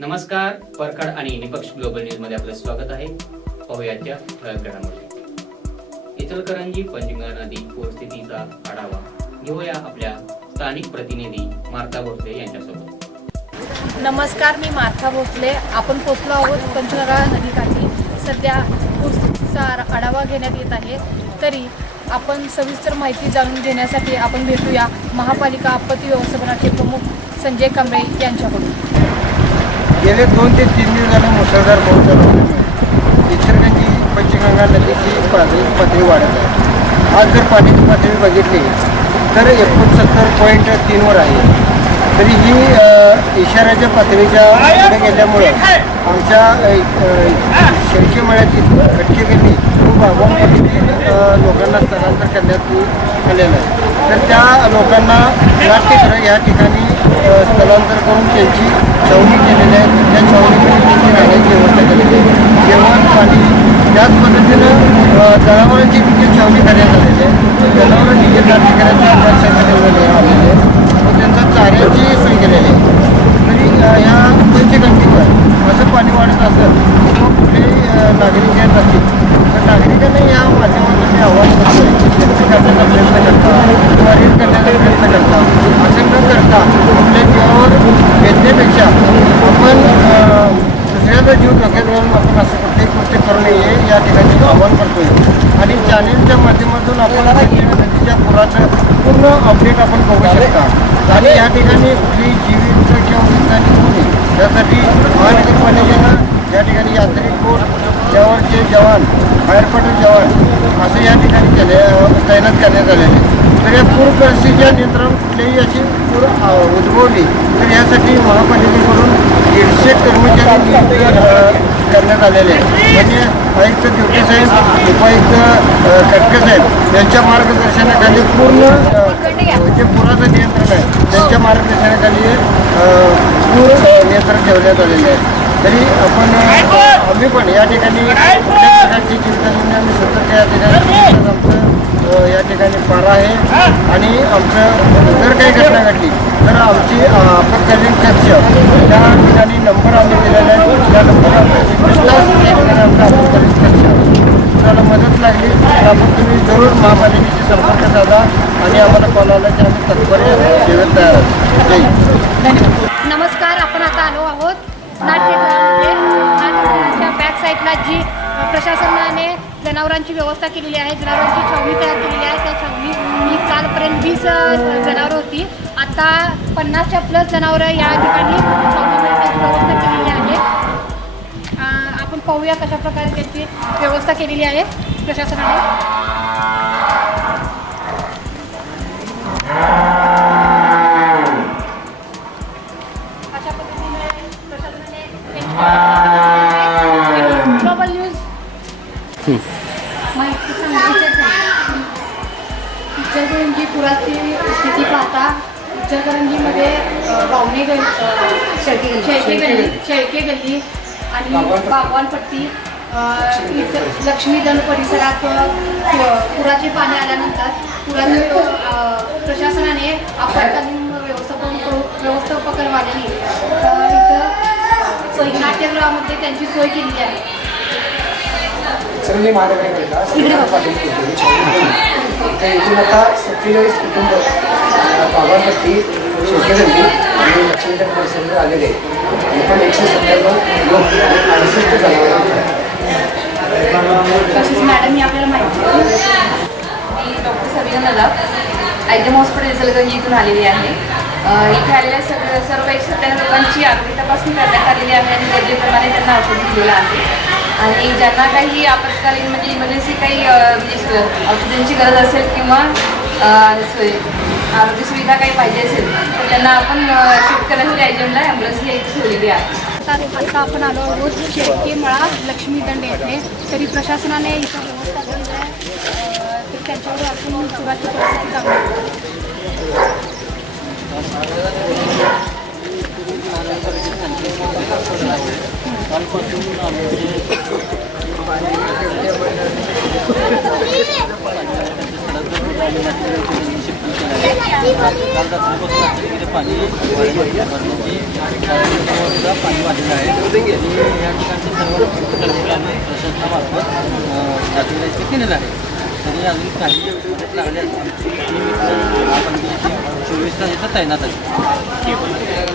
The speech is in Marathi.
नमस्कार परकाड आणि निपक्ष ग्लोबल न्यूजमध्ये आपलं स्वागत आहे. पाहुयाच्या ठळक घडामोडी इचलकरंजी पंचगंगा नदी पूरस्थितीचा आढावा. घेऊया आपल्या स्थानिक प्रतिनिधी मार्ता भोसले यांच्यासोबत. नमस्कार मी मार्था भोसले. आपण पोचलो आहोत पंचगंगा नदीकाठी. सध्या पूरस्थितीचा आढावा घेण्यात येत आहे. तरी आपण सविस्तर माहिती जाणून घेण्यासाठी आपण भेटूया महापालिका आपत्ती व्यवस्थापनाचे प्रमुख संजय कांबळे यांच्याकडून. गेले दोन ते तीन दिवस झाले मुसळधार पाऊस चालू असल्यामुळे पंचगंगा नदीची पातळी पातळी वाढत आहे. आज जर पाण्याची पातळी बघितली तर एकोणसत्तर पॉईंट तीनवर आहे. तरी ही इशाऱ्याच्या पातळीच्या पुढे गेल्यामुळे आमच्या अ, शेळके मळ्यातील खटके गल्ली खूप आव्हान लोकांना स्थलांतर करण्यात आलेलं आहे. तर त्या लोकांना नाट्यगृह या ठिकाणी स्थलांतर करून त्यांची छावणी केलेली आहे. त्या छावणीमध्ये त्यांची राहण्याची व्यवस्था केलेली आहे. जेवण पाणी त्याच पद्धतीनं जनावरांची देखील छावणी करण्यात आलेली आहे. जनावरं देखील नाट्यगृहाच्या अंतर्गत आलेले आहे त्यांचा चाऱ्याची सोय केलेली आहे. तरी ह्या ह्या पंचगंगेवर असं पाणी वाढत असेल किंवा कुठलेही नागरिक येत असतील तर नागरिकांनी या माध्यमातून आव्हान करतो की करण्याचा प्रयत्न करता किंवा रेट करण्याचा प्रयत्न करता करता आपल्या जीवावर वेदनेपेक्षा आपण दुसऱ्याचा जीव धोक्यात घालून आपण असं कुठलेही कृत्य करू नये या ठिकाणी आव्हान करतोय. आणि चॅनेलच्या माध्यमातून आपण नदीच्या पुराचं पूर्ण अपडेट आपण बघू शकता. आणि या ठिकाणी कुठलीही जीवित किंवा विधानी होऊ नये. यासाठी महानगरपालिकेनं या ठिकाणी यात्रिक बोट त्यावरचे जवान फायर पाटील जवान असं या ठिकाणी केले तैनात करण्यात आलेले. तर या पूर परिस्थितीच्या नियंत्रण कुठलीही अशी पूर उद्भवली. तर यासाठी महापालिकेकडून दीडशे कर्मचारी नियुक्त करण्यात आलेले आहे म्हणजे आयुक्त ड्युटी साहेब उपायुक्त अ, खटके साहेब यांच्या मार्गदर्शनाखाली पूर्ण जे पुराचं नियंत्रण आहे त्यांच्या मार्गदर्शनाखाली पूर्ण पूर नियंत्रण ठेवण्यात आलेले आहे. तरी आपण आम्ही पण या ठिकाणी प्रकारची चिंता घेऊन आम्ही सतर्क या ठिकाणी चोवीस तास आमचं अ, या ठिकाणी पारा आहे. आणि आमचं जर काही घटना घडली तर आमची आपत्कालीन कक्ष त्या ठिकाणी नंबर आम्ही दिलेला आहे. त्या नंबरवर आमचा चोवीस तास आमचा आपत्कालीन कक्ष आहे. तुम्हाला मदत लागली तर आपण तुम्ही जरूर महापालिकेशी संपर्क साधा आणि आम्हाला कॉल आला की आम्ही तत्पर सेवेत तयार आहोत. नमस्कार आपण आता आलो आहोत. नाट्यगृहामध्ये. नाट्यगृहाच्या बॅक साईडला जी प्रशासनाने जनावरांची व्यवस्था केलेली आहे. जनावरांची छावणी तयार केलेली आहे. त्या छावणी ही कालपर्यंत वीस जनावरं होती. आता पन्नासच्या प्लस जनावरं या ठिकाणी छावणीमध्ये व्यवस्था केलेली आहे. आपण पाहूया कशा प्रकारे त्याची व्यवस्था केलेली आहे प्रशासनाने. इचलकरंजी पुराची स्थिती पाहता इचलकरंजीमध्ये बावणे गल्ली अ, शेळके गल्ली. शेळके गल्ली. आणि बागवानपट्टी. इथं लक्ष्मीधन परिसरात पुराचे पाणी आल्यानंतर पुराचे प्रशासनाने आपत्कालीन व्यवस्थापन अ, इथं नाट्यगृहामध्ये त्यांची सोय केलेली आहे. इचलकरंजी महानगरपालिका इथून आता सत्तेचाळीस कुटुंब बाबांपट्टी शेतकऱ्यांनी आणि लक्ष्मीधर परिसरात आलेले आहेत. पण एकशे सत्त्याण्णव लोक अडुसष्ट झाले तसेच मॅडम मी आपल्याला माहिती मी डॉक्टर सबिना नदाब आयजम हॉस्पिटल इचलकरंजी इथून आलेली आहे इथे आलेल्या सगळ्या सर्व एकशे सत्त्याण्णव लोकांची आरोग्य तपासणी करण्यात आलेली आहे आणि गरजेप्रमाणे त्यांना औषध दिलेलं आहे आणि ज्यांना काही आपत्कालीन म्हणजे इमर्जन्सी काही ऑक्सिजनची म्हणजे औषधांची गरज असेल किंवा सोय आरोग्य सुविधा काही पाहिजे असेल तर त्यांना आपण शिफ्ट करण्यासाठी आयजमला ॲम्ब्युलन्स ही इथे ठेवलेली आहे. आता आपण आलो आहोत शेळके मळा लक्ष्मी दंड येथे. तरी प्रशासनाने इथं व्यवस्था केली आहे. तर त्याच्यावर आपण पुराची परिस्थिती जाणून घेऊ. काल रात्रीपासून पाणी पाणी वाढलेलं आहे आणि या ठिकाणचे सर्व कर्मचारी प्रशासनामार्फत केलेलं आहे तरी अजून काही वेळ लागल्यास आमची टीम चोवीस तास इथं तैनात आहे